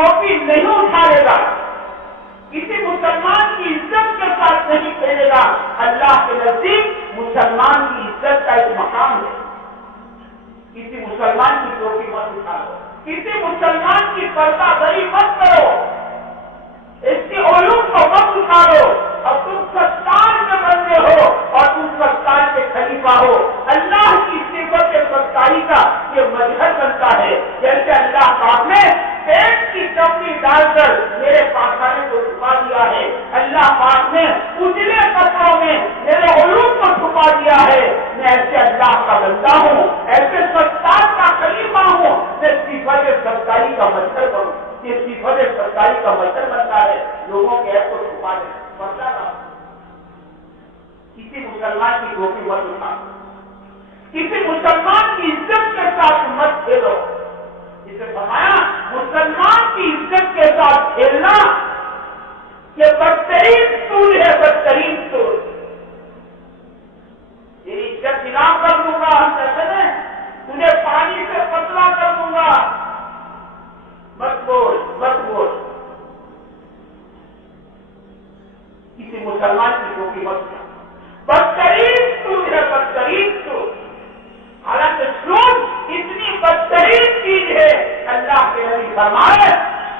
ٹوپی نہیں اٹھائے گا، کسی مسلمان کی عزت کے ساتھ نہیں کھیلے گا، اللہ کے نزدیک مسلمان کی عزت کا ایک مقام ہے. کسی مسلمان کی ٹوپی مت اٹھاؤ، کسی مسلمان کی پردہ داری مت کرو، اس کی علوم کو مت اٹھاؤ. اور تم ستار کے بندے ہو اور تم ستار کے خلیفہ ہو. اللہ کی صفت ستاری کا یہ مظہر بنتا ہے. جیسے اللہ پاک نے پیٹ کی کپڑی ڈال کر میرے پاخانے کو چھپا دیا ہے، اللہ پاک نے اجلے کپڑوں میں میرے علوم کو چھپا دیا ہے. میں ایسے اللہ کا بندہ ہوں، ایسے ستار کا خلیفہ ہوں. میں صفت ستاری کا مظہر بنوں. یہ صفت ستاری کا مظہر بنتا ہے. لوگوں کے ایپ کو چھپا دیں. کسی مسلمان کی ٹوپی مت اٹھا، کسی مسلمان کی عزت کے ساتھ مت کھیلو. اسے فرمایا مسلمان کی عزت کے ساتھ کھیلنا یہ بدترین سود ہے، بدترین سود. تیری عزت نیلام کر دوں گا، ہم کہتے ہیں تجھے پانی سے پتلا کر دوں گا. مت بول، مت بول. کسی مسلمان کی ٹوپی مت اٹھا. بدترین سود ہے، بدترین سود. حالانکہ سود اتنی بدترین چیز ہے، اللہ کے نبی فرمائے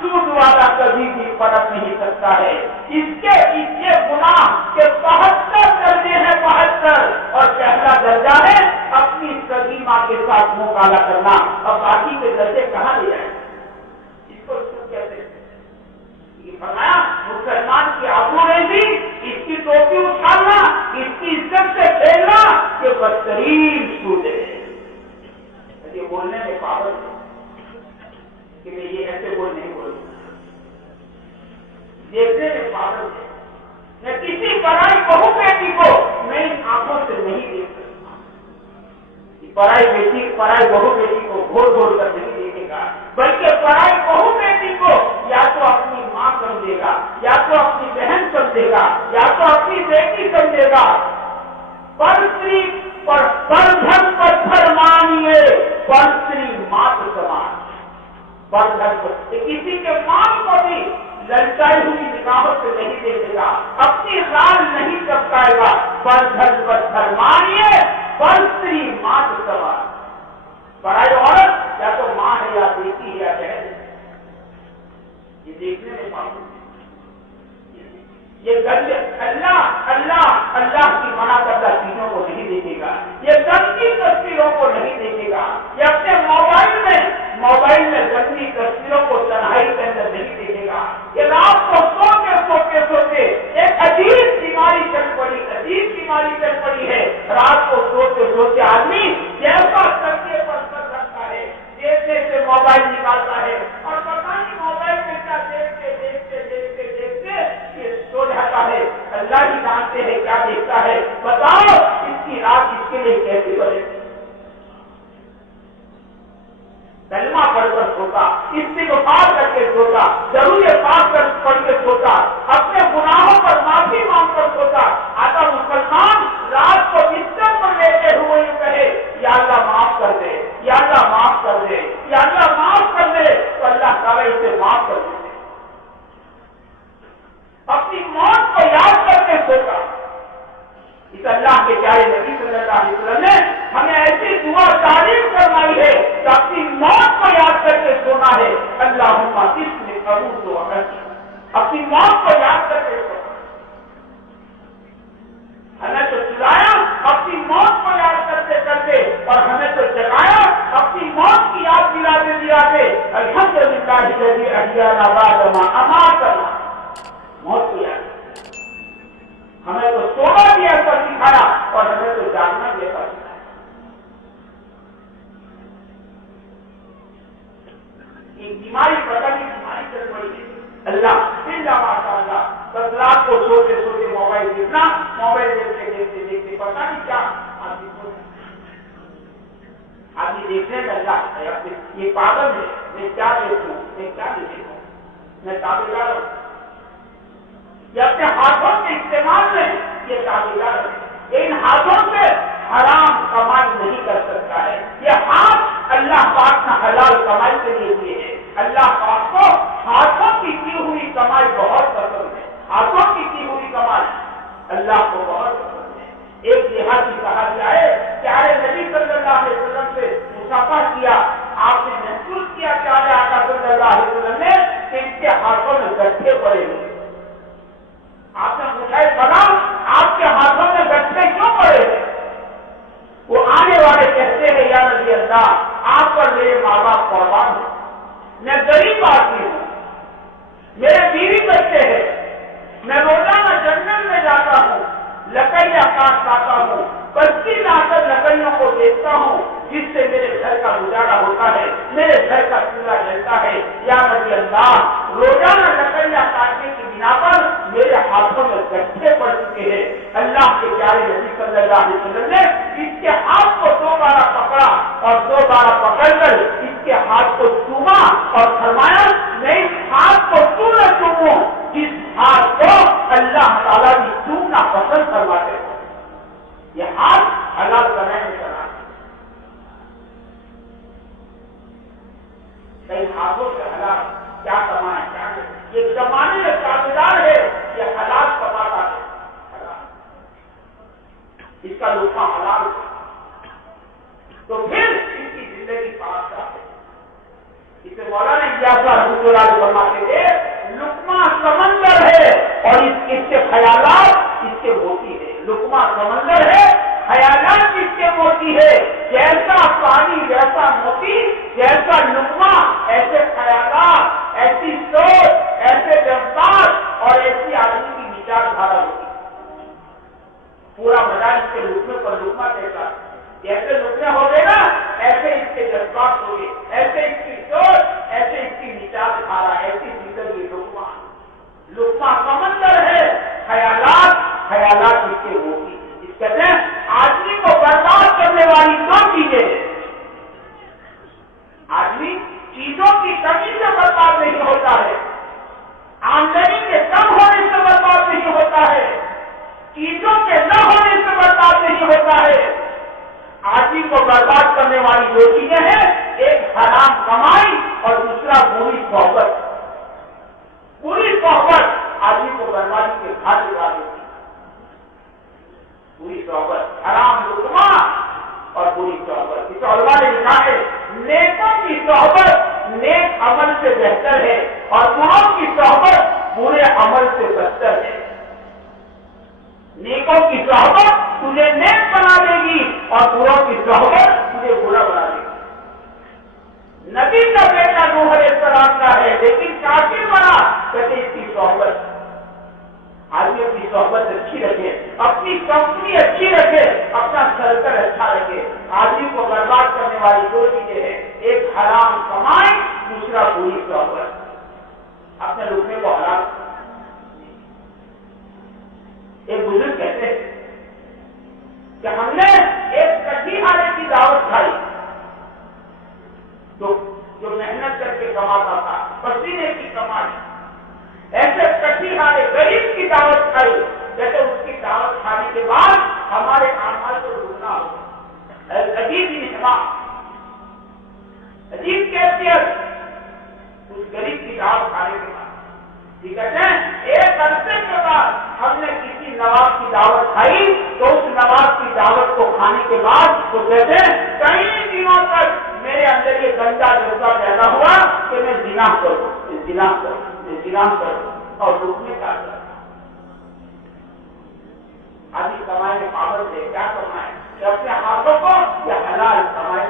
سود والا کبھی بھی فرق نہیں سکتا ہے. اس کے پیچھے گناہ کے 72 درجے ہیں، 72. اور پہلا درجہ ہے اپنی سگی ماں کے ساتھ منہ کالا کرنا. اور باقی کے درجے کہاں لے جائیں؟ اس کو سود کہتے ہیں. فرمایا مسلمان کی آبرو ریزی، اس کی ٹوپی اٹھانا، اس کی عزت سے کھیلنا یہ بدترین سود ہے. یہ بولنے میں پابند ہے کہ میں یہ ایسے بول نہیں بولوں، دیکھنے میں پابند ہے. میں کسی پرائی بہو بیٹی کو میں ان آنکھوں سے نہیں دیکھ سکتا. پرائی بہو بیٹی کو گھول گھول کر نہیں دیکھے گا، بلکہ پرائی بہو بیٹی کو یا تو اپنی ماں سمجھے گا، یا تو اپنی بہن سمجھے گا، یا تو اپنی بیٹی سمجھے گا. پرسری پر بردھن پتھر مانیے، پرسری مات سمان. بردھن پر کسی کے ماں کو بھی للچائی ہوئی نگاہوں سے نہیں دیکھے گا، اپنی رال نہیں چپکائے گا. بردھن پتھر مانیے، پرسری مات سمان. پرائی عورت یا تو ماں ہے یا بیٹی ہے یا بہن ہے. یہ دیکھنے میں پابند ہے. یہ گندے اللہ کی منع کردہ چیزوں کو نہیں دیکھے گا. یہ گندی تصویروں کو نہیں دیکھے گا. یہ اپنے موبائل میں گندی تصویروں کو تنہائی کے اندر نہیں دیکھے گا. یہ رات کو سوتے ایک عجیب بیماری چل پڑی ہے. رات کو سوتے آدمی جیسا تکیے پر سر رکھتا ہے، دیکھنے سے موبائل نکالتا ہے اور پتہ نہیں موبائل میں کیا دیکھتے یہ سو جاتا ہے. اللہ ہی جانتے ہیں کیا دیکھتا ہے. بتاؤ اس کی رات اس کے لیے کیسی بنے. کلمہ پڑھ کر سوتا، استغفار کر کے سوتا، ضرور پاک کر پڑھ کے سوتا، اپنے گناہوں پر معافی مانگ کر سوتا. آتا مسلمان رات کو بستر پر لیتے ہوئے یہ کہے یا اللہ معاف کر دے، یا اللہ معاف کر دے، یا اللہ معاف کر دے، تو اللہ تعالیٰ اسے معاف کر دے. اپنی موت کو یاد کر کے سوتا. اس اللہ کے پیارے نبی صلی اللہ علیہ وسلم نے ہمیں ایسی دعا تعلیم فرمائی ہے کہ اپنی موت کو یاد کر کے سونا ہے. اللہم اسمِ اعوذ بک. اپنی موت کو یاد کر کے سونا. ہمیں تو سلایا اپنی موت کو یاد کرتے اور ہمیں تو جگایا اپنی موت کی یاد دلاتے. الحمدللہ الذی احیانا بعد ما اماتنا. موت کو یاد. ہمیں تو سونا بھی ایسا سکھایا اور ہمیں تو جاننا بھی ایسا سکھایا. ایک بیماری پتہ نہیں بیماری چل پڑی ہے. اللہ ماشاء اللہ. بس رات کو سوتے موبائل دیکھنا، موبائل دیکھتے پتہ نہیں کیا آدمی دیکھنے میں اللہ یہ پاگل ہے. میں کیا دیکھوں، میں کیا نہیں دیکھوں، میں تابعدار ہوں. یہ اپنے ہاتھوں کے استعمال میں یہ تابعدار ہے. ان ہاتھوں سے حرام کمائی نہیں کر سکتا ہے. یہ ہاتھ اللہ پاک کا حلال کمائی کے لیے دیے ہیں. اللہ پاک کو اللہ آپ پر میرے ماں باپ قربان ہوں، میں غریب آدمی ہوں، میرے بیوی بچے ہیں، میں روزانہ جنگل میں جاتا ہوں، لکڑیاں کاٹ لاتا ہوں، بستی لا کر لکڑیوں کو دیکھتا ہوں جس سے میرے گھر کا گزارا ہوتا ہے، میرے گھر کا چولہا جلتا ہے۔ یا نبی اللہ، روزانہ لکڑیاں کاٹنے کی بنا پر میرے ہاتھوں میں گٹھے پڑ چکے ہیں۔ اللہ کے پیارے نبی صلی اللہ علیہ وسلم نے اس کے ہاتھ کو 2 بار پکڑا اور 2 بار پکڑ کر اس کے ہاتھ کو چوما اور فرمایا میں اس ہاتھ کو کیوں نہ چوموں جس ہاتھ کو اللہ تعالیٰ بھی چومنا پسند فرماتے ہیں۔ یہ ہاتھ حلال کرنے میں چلا، کئی ہاتھوں سے حلال کیا کمائے، کیا یہ زمانے میں کامیاب ہے، یہ حلال کماتا ہے، حلال اس کا لقمہ حلال تو پھر اس کی زندگی پاک ہے۔ اسے مولانا الیاس رحمۃ اللہ علیہ فرماتے تھے لقمہ سمندر ہے اور اس کے خیالات اس کے موتی ہے۔ لقمہ سمندر ہے، خیالات اس کے موتی ہے، جیسا پانی ویسا موتی، جیسا لقمہ ایسے خیالات، ایسی سوچ، ایسے جذبات اور ایسی آدمی کی وچار دھارا ہوتی۔ پورا مزاج اس کے لقمے پر لقمہ کہتا، جیسے لقمے ہو گئے نا ایسے اس کے جذبات ہو گئے، ایسے اس کی سوچ، ایسے اس کی وچار دھارا، ایسی زندگی لقمہ۔ لقمہ سمندر ہے، خیالات اس کے ہوتی۔ اس کہتے ہیں آدمی کو برباد کرنے والی 2 چیزیں ہیں۔ آدمی چیزوں کی کمی سے برباد نہیں ہوتا ہے، آمدنی کے کم ہونے سے برباد نہیں ہوتا ہے، چیزوں کے نہ ہونے سے برباد نہیں ہوتا ہے۔ آدمی کو برباد کرنے والی 2 چیزیں ہیں، ایک حرام کمائی اور دوسرا بری صحبت۔ بری صحبت آدمی کو بربادی کے گھاٹ لگا دیتی۔ بری صحبت، حرام لقمہ اور بری صحبت۔ اس علماء نے لکھا ہے نیکوں کی صحبت نیک عمل سے بہتر ہے اور بروں کی صحبت برے عمل سے بدتر ہے۔ نیکوں کی صحبت تجھے نیک بنا دے گی اور بروں کی صحبت تجھے برا بنا دے گی۔ نبی کا بیٹا نوح علیہ السلام کا ہے لیکن کافر بنا، کہتے اس کی صحبت، آدمی اپنی صحبت اچھی رکھے، اپنی کمپنی اچھی رکھے، اپنا سرکل اچھا رکھے۔ آدمی کو برباد کرنے والی 2 چیزیں ہیں، ایک حرام کمائی، دوسرا بری صحبت۔ اپنے لقمے کو حلال۔ ایک بزرگ کہتے ہیں کہ ہم نے ایک کٹھی آنے کی دعوت کھائی، جو محنت کر کے کماتا تھا، پسینے کی کمائی، ایسے کٹھی والے غریب کی دعوت کھائی، جیسے اس کی دعوت کھانے کے بعد ہمارے اعمال کو ڈھونڈنا ہوگا۔ عجیب انعام، عجیب کیفیت اس غریب کی دعوت کھانے کے بعد۔ کہتے ہیں ایک عرصے کے بعد ہم نے کسی نواب کی دعوت کھائی تو اس نواب کی دعوت کو کھانے کے بعد تو کہتے ہیں کئی دنوں تک میرے اندر یہ گندا جذبہ پیدا ہوا کہ میں زنا کروں اور رکنے کا آدمی کمائے میں پابند ہے، کیا کمائے کہ اپنے ہاتھوں کو یا حلال کمائے